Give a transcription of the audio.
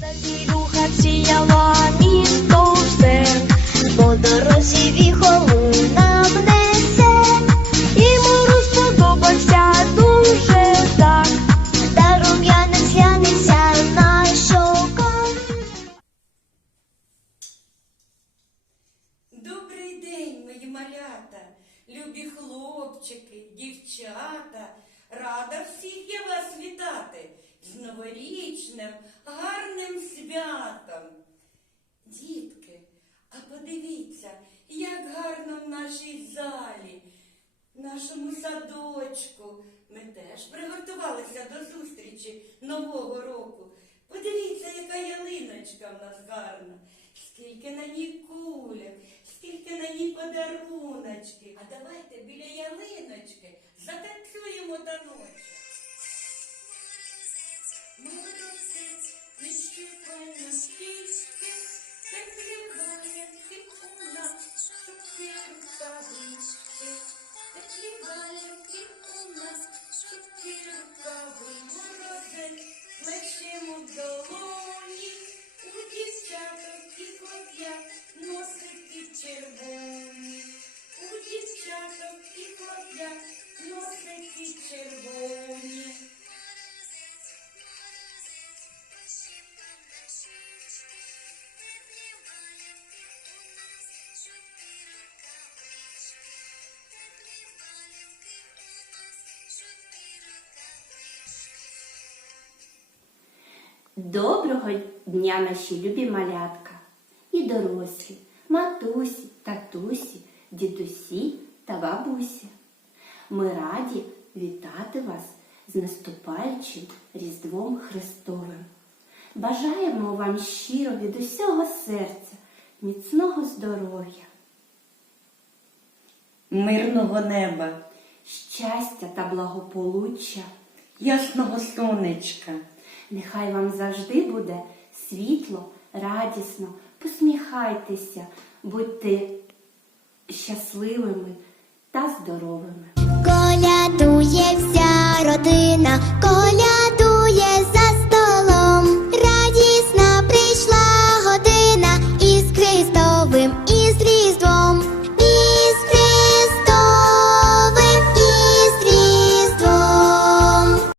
Завірюха сіяла місто все, по дорозі віхолу нам несе, і мороз сподобався дуже так, та рум'янець глянеться на щоках. Добрий день, мої малята, любі хлопчики, дівчата. Рада всіх я вас вітати з новорічним гарним святом. Дітки, а подивіться, як гарно в нашій залі, в нашому садочку. Ми теж приготувалися до зустрічі Нового року. Подивіться, яка ялиночка в нас гарна. Скільки на ній куляк, скільки на ній подаруночки. А давайте біля ялиночки затанцюємо таночок. Плещемо в долоні, у дівчаток і хлоп'ят носики червоні. У дівчаток і хлоп'ят носики червоні. Доброго дня, наші любі малятка, і дорослі, матусі, татусі, дідусі та бабусі. Ми раді вітати вас з наступаючим Різдвом Христовим. Бажаємо вам щиро від усього серця, міцного здоров'я, Мирного неба, щастя та благополуччя. ясного сонечка. Нехай вам завжди буде світло, радісно, посміхайтеся, будьте щасливими та здоровими. Колядує вся родина,